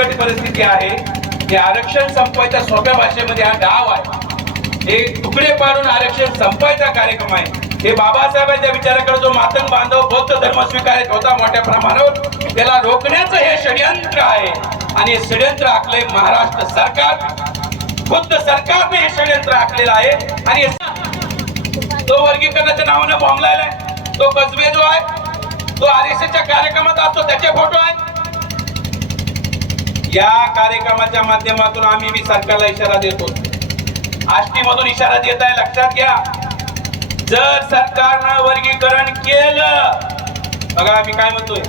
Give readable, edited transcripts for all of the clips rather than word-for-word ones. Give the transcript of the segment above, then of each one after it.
बिकट परिस्थिती आहे. हे आरक्षण संपवायचा सोप्या भाषेमध्ये हा डाव आहे. हे तुकडे पाडून आरक्षण संपवायचा कार्यक्रम आहे. हे बाबासाहेबांच्या विचाराकडे जो मातंग बांधव बौद्ध धर्म स्वीकारत होता मोठ्या प्रमाणावर, त्याला रोखण्याचं हे षडयंत्र आहे. आणि हे षडयंत्र आखलंय महाराष्ट्र सरकार, खुद्द सरकारने हे षडयंत्र आखलेलं आहे. आणि तो वर्गीकरणाच्या नावानं बॉम्ब लावलाय. तो कसबे जो आहे तो आरएसएसच्या कार्यक्रमात असतो, त्याचे फोटो आहेत. या कार्यक्रमाच्या माध्यमातून आम्ही सरकारला इशारा देतो. आष्टी मधून इशारा देत आहे, लक्षात घ्या. जर सरकारनं वर्गीकरण केलं, बघा आम्ही काय म्हणतोय,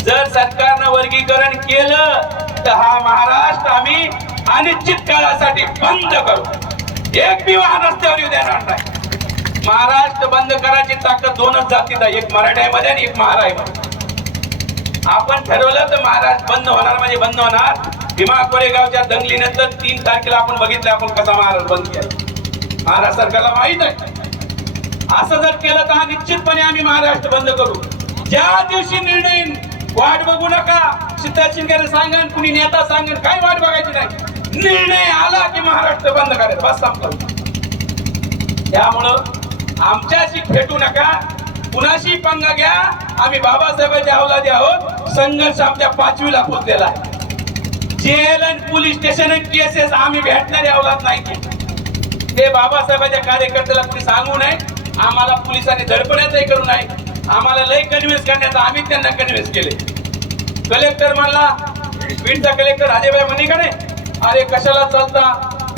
जर सरकारनं वर्गीकरण केलं तर हा महाराष्ट्र आम्ही अनिश्चित काळासाठी बंद करू. एक बी वाहन रस्त्यावर येऊ देणार नाही. महाराष्ट्र बंद करायची ताकद दोनच जातीत आहे, एक मराठ्यामध्ये आणि एक महाराष्ट्रामध्ये. आपण ठरवलं तर महाराष्ट्र बंद होणार म्हणजे बंद होणार. भीमा कोरेगावच्या दंगलीनंतर 3 तारखेला आपण बघितलं आपण कसा महाराष्ट्र बंद केला. महाराष्ट्र सरकारला माहित आहे. असं जर केलं तर हा निश्चितपणे आम्ही महाराष्ट्र बंद करू. ज्या दिवशी निर्णय, वाट बघू नका. सिद्धार्थ शिंदे सांगन, कुणी नेता सांगन, काय वाट बघायची नाही. निर्णय आला की महाराष्ट्र बंद करायचं, बस संपलं. त्यामुळं आमच्याशी भेटू नका, कुणाशी पंगा घ्या. आम्ही बाबासाहेबांचे अवलादी आहोत. संघर्ष आमच्या 5वीला पोहोचलेला आहे. जेल आणि पोलीस स्टेशन आणि केसेस आम्ही भेटणारे अवलाद नाही. ते बाबासाहेबांच्या कार्यकर्त्याला कुणी सांगू नये. आम्हाला पोलिसांनी धडपण्याचंही करू नये. आम्हाला लय कन्व्हिन्स करण्याचा आम्ही त्यांना कन्व्हिन्स केले. कलेक्टर म्हणला, बीडचा कलेक्टर राजेबाई मणिकडे, अरे कशाला चालता,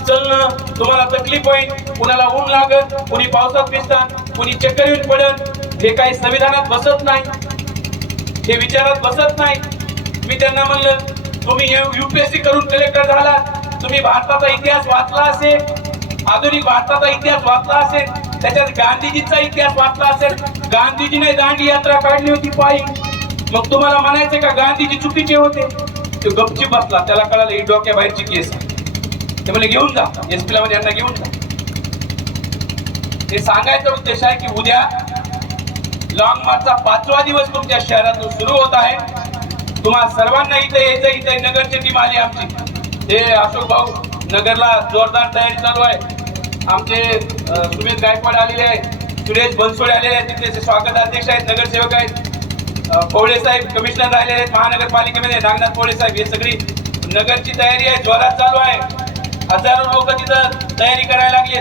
चलणं तुम्हाला तकलीफ होईल, कुणाला ऊन लागत, कुणी पावसात भिजतात, कुणी चक्कर येऊन पडत. हे काही संविधानात बसत नाही, हे विचारात बसत नाही. मी त्यांना म्हणलं, तुम्ही UPSC करून कलेक्टर झाला, तुम्ही भारताचा इतिहास वाचला असेल, आधुनिक भारताचा इतिहास वाचला असेल, त्याच्यात गांधीजीचा इतिहास वाचला असेल. गांधीजीने दांडी यात्रा काढली होती पायी. मग तुम्हाला म्हणायचं का गांधीजी चुकीचे होते? तो गपचीप बसला, त्याला कळालं ही डोक्याबाहेरची केस आहे. ते म्हणजे घेऊन जा, SP ला मध्ये यांना घेऊन जा. हे सांगायचा उद्देश आहे की उद्या लॉंग मार्चचा 5वा दिवस तुमच्या शहरातून सुरू होत आहे. तुम्हा सर्वांना इथे यायचं. इथे नगरची टीम आली आमची. हे अशोक भाऊ नगरला जोरदार तयारी चालू आहे. आमचे सुमित गायकवाड आलेले आहेत, सुरेश बनसोडे आलेले आहेत, तिथले स्वागत अध्यक्ष आहेत, नगरसेवक आहेत, पवळे साहेब कमिशनर राहिलेले आहेत महानगरपालिकेमध्ये, नागनाथ पवळे साहेब. हे सगळी नगरची तयारी आहे, जोरात चालू आहे. हजारो लोक तिथं तयारी करायला लागली.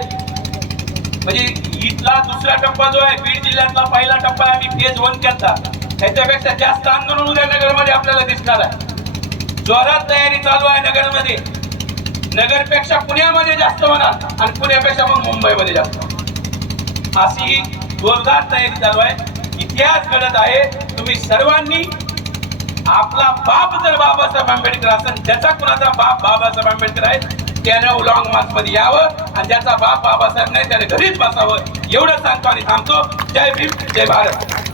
म्हणजे इथला दुसरा टप्पा जो आहे, बीड जिल्ह्यातला पहिला टप्पा आम्ही फेज 1 केला. ह्याच्यापेक्षा जास्त आंदोलन उद्या नगरमध्ये आपल्याला दिसणार आहे. जोरात तयारी चालू आहे नगरमध्ये. नगरपेक्षा पुण्यामध्ये जास्त होणार आणि पुण्यापेक्षा मग मुंबईमध्ये जास्त होणार. अशी जोरदार तयारी चालू आहे. इतिहास घडत आहे. तुम्ही सर्वांनी आपला बाप जर बाबासाहेब आंबेडकर असेल, ज्याचा कुणाचा बाप बाबासाहेब आंबेडकर आहे, त्यानं लॉंग मार्च मध्ये यावं. आणि ज्याचा बाप बाबासाहेब नाही त्याने घरीच बसावं. एवढं सांगतो आणि थांबतो. जय भीम, जय भारत.